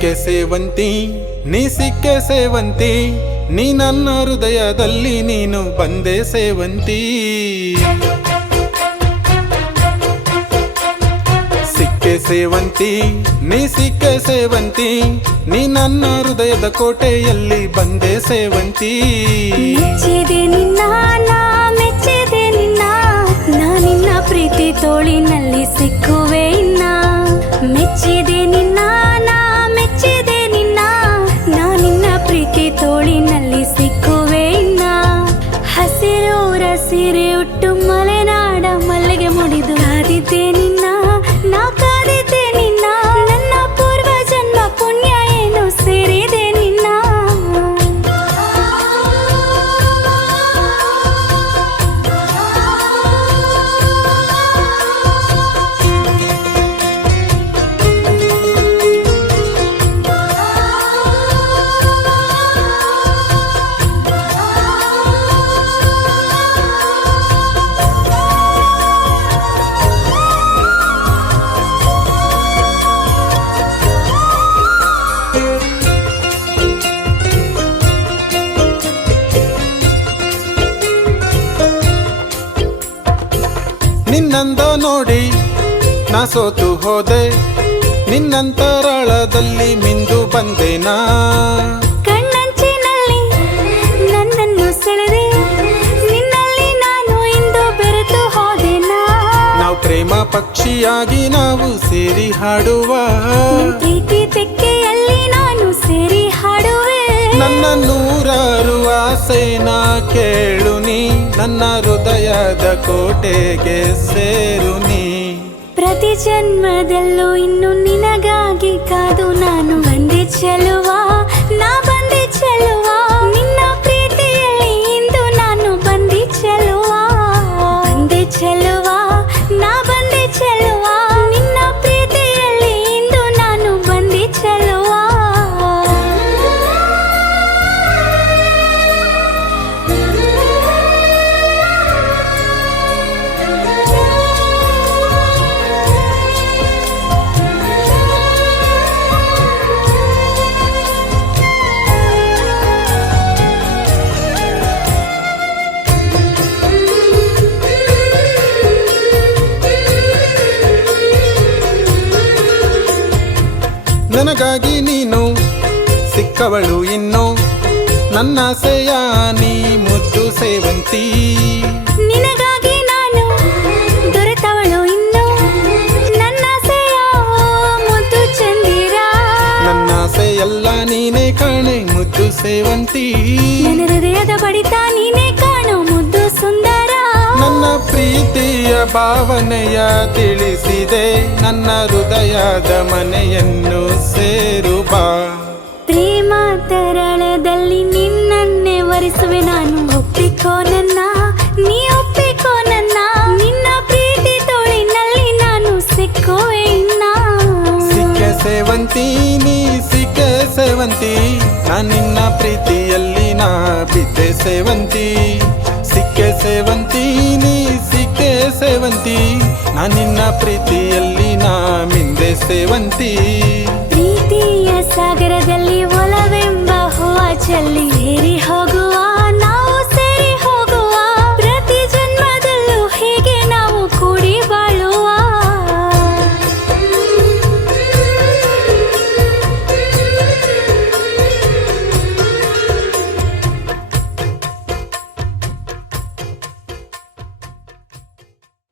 ಸಿಕ್ಕೆ ಸೇವಂತಿ ನೀ ಸಿಕ್ಕೆ ಸೇವಂತಿ, ನೀ ನನ್ನ ಹೃದಯದಲ್ಲಿ ನೀನು ಬಂದೆ ಸೇವಂತಿ. ಸಿಕ್ಕೆ ಸೇವಂತಿ ನೀ ಸಿಕ್ಕೆ ಸೇವಂತಿ, ನೀ ನನ್ನ ಹೃದಯದ ಕೋಟೆಯಲ್ಲಿ ಬಂದೆ ಸೇವಂತಿ. ಮೆಚ್ಚಿದೆ ನಿನ್ನ ನಾ ಮೆಚ್ಚಿದೆ ನಿನ್ನ, ನಾ ನಿನ್ನ ಪ್ರೀತಿ ತೋಳಿನಲ್ಲಿ ಸಿಕ್ಕುವೆ ಇನ್ನ. ಮೆಚ್ಚಿದೆ ನಿನ್ನ ನಾ ಮೆಚ್ಚಿದೆ ನಿನ್ನ, ನಾ ನಿನ್ನ ಪ್ರೀತಿ ತೋಳಿನಲ್ಲಿ ಸಿಕ್ಕುವೆ ಇನ್ನ. ಹಸಿರೂರ ಸೀರೆ ಉಟ್ಟು ಮಲೆನಾಡ ಮಲ್ಲಿಗೆ ಮುಡಿದು ಕಾದಿದ್ದೆ ನಿನ್ನ, ನಾ ಕಾದಿದ್ದೆ ನಿನ್ನ. ನನ್ನ ಪೂರ್ವ ಜನ್ಮ ಪುಣ್ಯ ಏನು ಸೇರಿದೆ ನಿನ್ನ. ನಿನ್ನಂದ ನೋಡಿ ನಾ ಸೋತು ಹೋದೆ, ನಿನ್ನಂತರಾಳದಲ್ಲಿ ಮಿಂದು ಬಂದೆನಾ. ಕಣ್ಣಂಚಿನಲ್ಲಿ ನನ್ನನ್ನು ಸೆಳೆದೆ, ನಿನ್ನಲ್ಲಿ ನಾನು ಇಂದು ಬೆರೆತು ಹೋದೆನಾ. ನಾವು ಪ್ರೇಮ ಪಕ್ಷಿಯಾಗಿ ನಾವು ಸೇರಿ ಹಾಡುವ, ಪ್ರೀತಿ ತೆಕ್ಕೆಯಲ್ಲಿ ನಾನು ಸೇರಿ ಹಾಡುವೆ. ನನ್ನ ನೂರಾರು ಆಸೆನ ಕೇಳು ನೀ, ನನ್ನ ಹೃದಯದ ಕೋಟೆಗೆ ಸೇರು ನೀ. ಪ್ರತಿ ಜನ್ಮದಲ್ಲೂ ಇನ್ನು ನಿನಗಾಗಿ ಕಾದು ನಾನು ಬಂದೆ ಚೆಲುವ, ನಾ ಬಂದೆ ಚೆಲುವ. ನಿನ್ನ ಪ್ರೀತಿಯಲ್ಲಿ ಇಂದು ನಾನು ಬಂದೆ ಚೆಲುವ, ಬಂದೆ ಚೆಲುವ, ನಾ ಬಂದೆ ಚೆಲುವ. ನಿನ್ನ ಪ್ರೀತಿಯಲ್ಲಿ ಇಂದು ನಾನು ಬಂದೆ ಚೆಲುವ. ನನಗಾಗಿ ನೀನು ಸಿಕ್ಕವಳು ಇನ್ನು, ನನ್ನಾಸೆಯ ನೀ ಮುದ್ದು ಸೇವಂತಿ. ನಿನಗಾಗಿ ನಾನು ದೊರೆತವಳು ಇನ್ನು, ನನ್ನಾಸೆಯ ಮುದ್ದು ಚಂದಿರ. ನನ್ನಾಸೆಯೆಲ್ಲ ನೀನೇ ಕಾಣೆ ಮುದ್ದು ಸೇವಂತಿ. ನನ್ನ ಹೃದಯದ ಬಡಿತ ನೀನೇ ಕಾಣೋ ಮುದ್ದು ಸುಂದರ. ನನ್ನ ಪ್ರೀತಿಯ ಭಾವನೆಯ ತಿಳಿಸಿದೆ, ನನ್ನ ಹೃದಯದ ಮನೆಯನ್ನು ಸೇರು ಬಾ. ಪ್ರೇಮ ತರಳದಲ್ಲಿ ನಿನ್ನನ್ನೇ ವರಿಸುವೆ ನಾನು. ಒಪ್ಪಿಕೋ ನನ್ನ, ನೀ ಒಪ್ಪಿಕೋ ನನ್ನ. ನಿನ್ನ ಪ್ರೀತಿ ತೋಳಿನಲ್ಲಿ ನಾನು ಸಿಕ್ಕುವೆ ಇನ್ನ. ಸಿಕ್ಕೆ ಸೇವಂತಿ ನೀ ಸಿಕ್ಕೆ ಸೇವಂತಿ, ನಾ ನಿನ್ನ ಪ್ರೀತಿಯಲ್ಲಿ ನಾ ಬಿದ್ದೆ ಸೇವಂತಿ. ಸಿಕ್ಕೆ ಸೇವಂತಿ ನೀ ಸಿಕ್ಕೆ ಸೇವಂತಿ, ನಾ ನಿನ್ನ ಪ್ರೀತಿಯಲ್ಲಿ ನಾ ಮಿಂದೆ ಸೇವಂತಿ. ಪ್ರೀತಿಯ ಸಾಗರದಲ್ಲಿ ಒಲವೆಂಬ ಹೂವ ಚೆಲ್ಲಿ